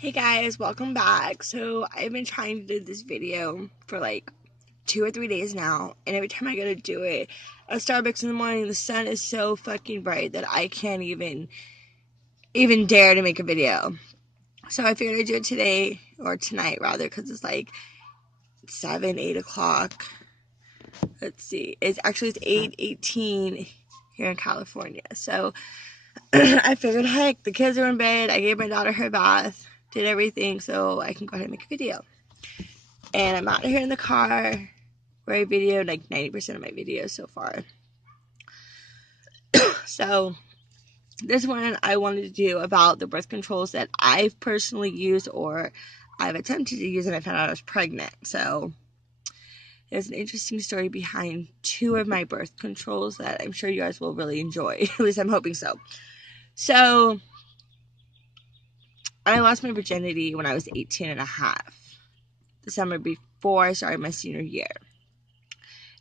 Hey guys, welcome back. So I've been trying to do this video for like 2 or 3 days now, and every time I go to do it at Starbucks in the morning, the sun is so fucking bright that I can't even dare to make a video. So I figured I'd do it today, or tonight rather, because it's like 7, 8 o'clock. Let's see, it's 8:18 here in California. So I figured, heck, the kids are in bed. I gave my daughter her bath, did everything, so I can go ahead and make a video. And I'm out here in the car where I videoed like 90% of my videos so far. So this one I wanted to do about the birth controls that I've personally used or I've attempted to use, and I found out I was pregnant. So there's an interesting story behind two of my birth controls that I'm sure you guys will really enjoy. At least I'm hoping so. So I lost my virginity when I was 18 and a half, the summer before I started my senior year.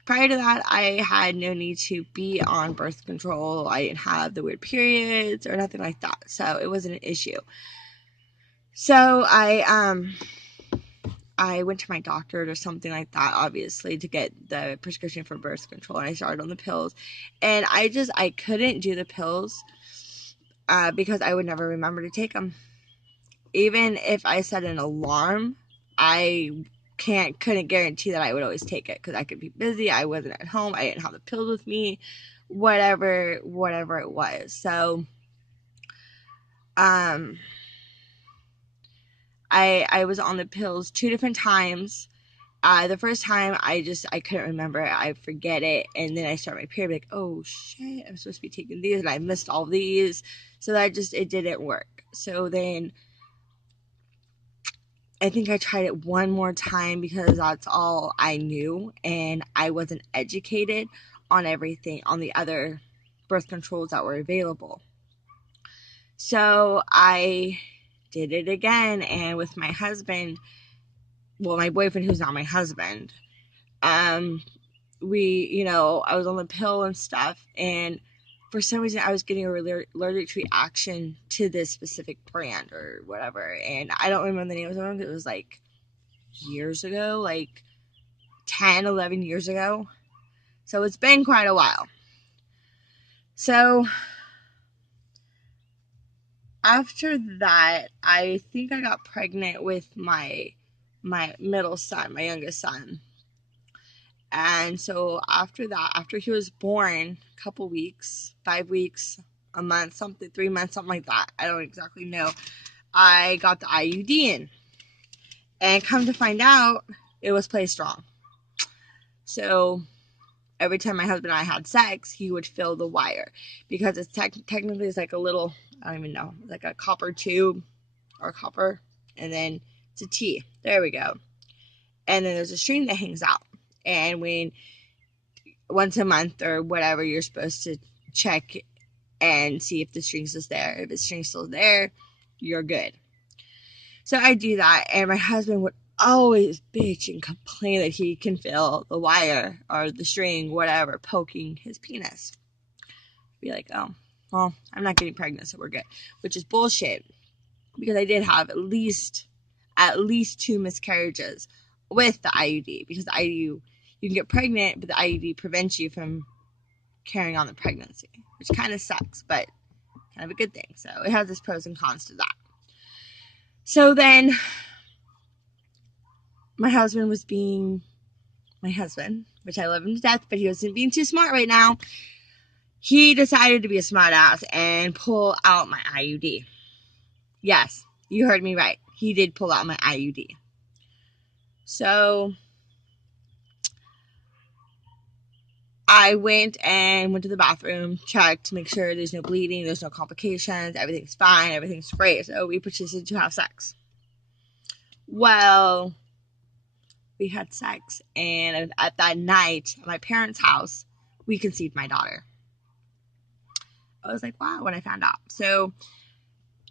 Prior to that, I had no need to be on birth control. I didn't have the weird periods or nothing like that, so it wasn't an issue. So I went to my doctor or something like that, obviously, to get the prescription for birth control, and I started on the pills. And I couldn't do the pills because I would never remember to take them. Even if I set an alarm, I couldn't guarantee that I would always take it because I could be busy. I wasn't at home. I didn't have the pills with me. Whatever it was. So, I was on the pills 2 different times. The first time I couldn't remember it. I forget it, and then I start my period like, oh shit, I'm supposed to be taking these, and I missed all these. So that it didn't work. So then I think I tried it one more time because that's all I knew, and I wasn't educated on everything, on the other birth controls that were available. So I did it again, and with my husband, well, my boyfriend, who's not my husband, I was on the pill and stuff, and for some reason I was getting a allergic reaction to this specific brand or whatever, and I don't remember the name of it. It was like years ago, like 10, 11 years ago. So it's been quite a while. So after that, I think I got pregnant with my middle son, my youngest son. And so after that, after he was born, a couple weeks, 5 weeks, a month, something, 3 months, something like that. I don't exactly know. I got the IUD in. And come to find out, it was placed wrong. So every time my husband and I had sex, he would fill the wire because it's technically it's like a little, I don't even know, like a copper tube or copper, and then it's a T. There we go. And then there's a string that hangs out. And when once a month or whatever, you're supposed to check and see if the string's still there. If the string's still there, you're good. So I do that, and my husband would always bitch and complain that he can feel the wire or the string, whatever, poking his penis. Be like, oh, well, I'm not getting pregnant, so we're good. Which is bullshit, because I did have at least 2 miscarriages with the IUD, because the IUD, you can get pregnant, but the IUD prevents you from carrying on the pregnancy, which kind of sucks, but kind of a good thing. So it has its pros and cons to that. So then my husband was being my husband, which I love him to death, but he wasn't being too smart right now. He decided to be a smart ass and pull out my IUD. Yes, you heard me right. He did pull out my IUD. So I went to the bathroom, checked to make sure there's no bleeding, there's no complications, everything's fine, everything's great. So we proceeded to have sex. Well, we had sex, and at that night at my parents' house, we conceived my daughter. I was like, wow, when I found out. So,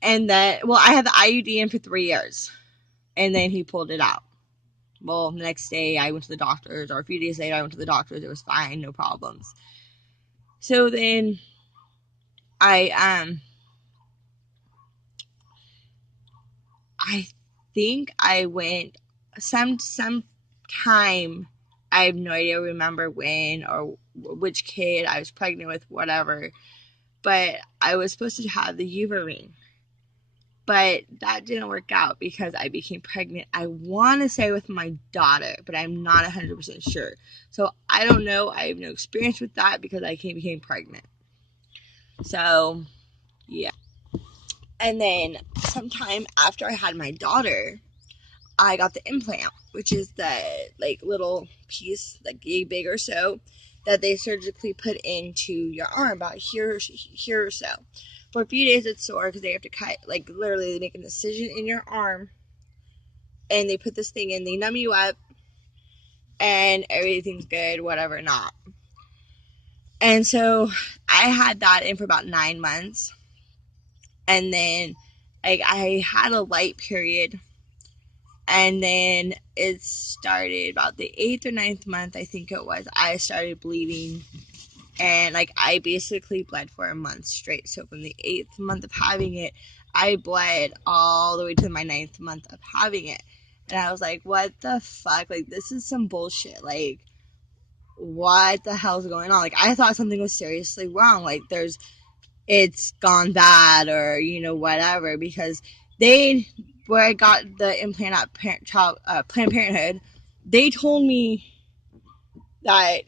and then, well, I had the IUD in for 3 years, and then he pulled it out. Well, the next day I went to the doctors, or a few days later I went to the doctors. It was fine, no problems. So then I I think I went some time. I have no idea, remember when or which kid I was pregnant with, whatever. But I was supposed to have the UVA ring. But that didn't work out because I became pregnant. I want to say with my daughter, but I'm not 100% sure. So I don't know. I have no experience with that because I became pregnant. So, yeah. And then sometime after I had my daughter, I got the implant, which is the like little piece, like a big or so, that they surgically put into your arm about here or so. For a few days it's sore because they have to cut, like literally they make an incision in your arm and they put this thing in, they numb you up and everything's good, whatever, not. And so I had that in for about 9 months. And then like I had a light period, and then it started about the 8th or 9th month, I think it was, I started bleeding. And like I basically bled for a month straight. So from the 8th month of having it, I bled all the way to my 9th month of having it. And I was like, what the fuck? Like, this is some bullshit. Like, what the hell's going on? Like, I thought something was seriously wrong. Like, it's gone bad or, whatever. Because where I got the implant at Planned Parenthood, they told me that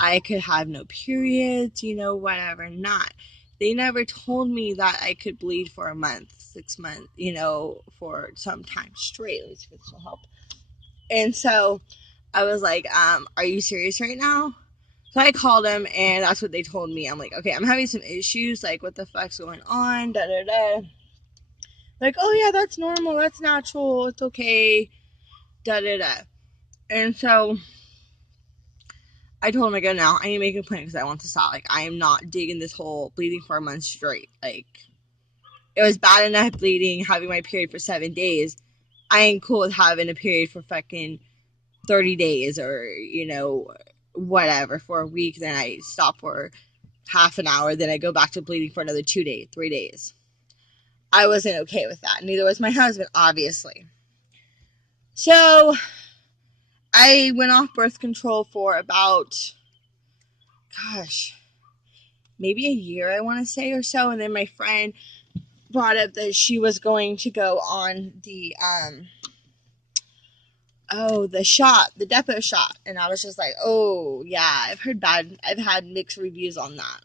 I could have no periods, whatever, not. They never told me that I could bleed for a month, 6 months, for some time straight. At least if this will help. And so I was like, are you serious right now? So I called them, and that's what they told me. I'm like, okay, I'm having some issues. Like, what the fuck's going on? Da da da. Like, oh yeah, that's normal. That's natural. It's okay. Da da da. And so I told him, I go, now, I need to make a plan because I want to stop. Like, I am not digging this whole bleeding for a month straight. Like, it was bad enough bleeding, having my period for 7 days. I ain't cool with having a period for fucking 30 days or, whatever, for a week. Then I stop for half an hour. Then I go back to bleeding for another 2 days, 3 days. I wasn't okay with that. Neither was my husband, obviously. So I went off birth control for about, gosh, maybe a year, I want to say, or so. And then my friend brought up that she was going to go on the the depot shot. And I was just like, oh yeah, I've had mixed reviews on that.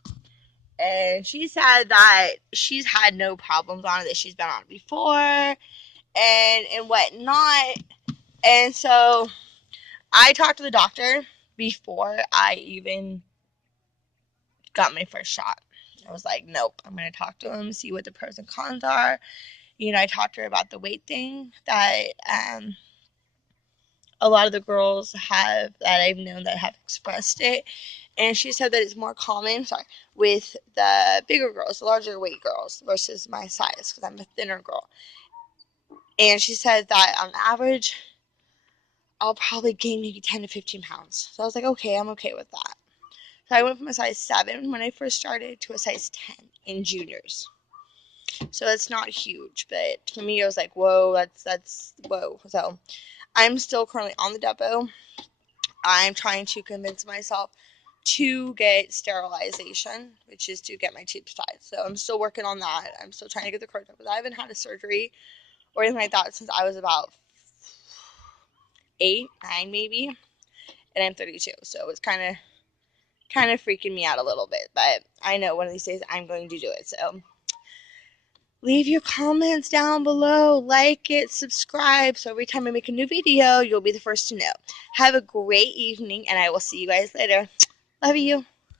And she said that she's had no problems on it, that she's been on it before and whatnot. And so I talked to the doctor before I even got my first shot. I was like, nope, I'm going to talk to him, see what the pros and cons are. I talked to her about the weight thing that a lot of the girls have, that I've known that have expressed it. And she said that it's more common, with the bigger girls, the larger weight girls, versus my size, because I'm a thinner girl. And she said that on average, I'll probably gain maybe 10 to 15 pounds. So I was like, okay, I'm okay with that. So I went from a size 7 when I first started to a size 10 in juniors. So it's not huge, but to me it was like, whoa, that's whoa. So I'm still currently on the depot. I'm trying to convince myself to get sterilization, which is to get my tubes tied. So I'm still working on that. I'm still trying to get the cord up, but I haven't had a surgery or anything like that since I was about 8, 9 maybe, and I'm 32. So it's kind of freaking me out a little bit, but I know one of these days I'm going to do it. So leave your comments down below, like it, subscribe, so every time I make a new video, you'll be the first to know. Have a great evening, and I will see you guys later. Love you.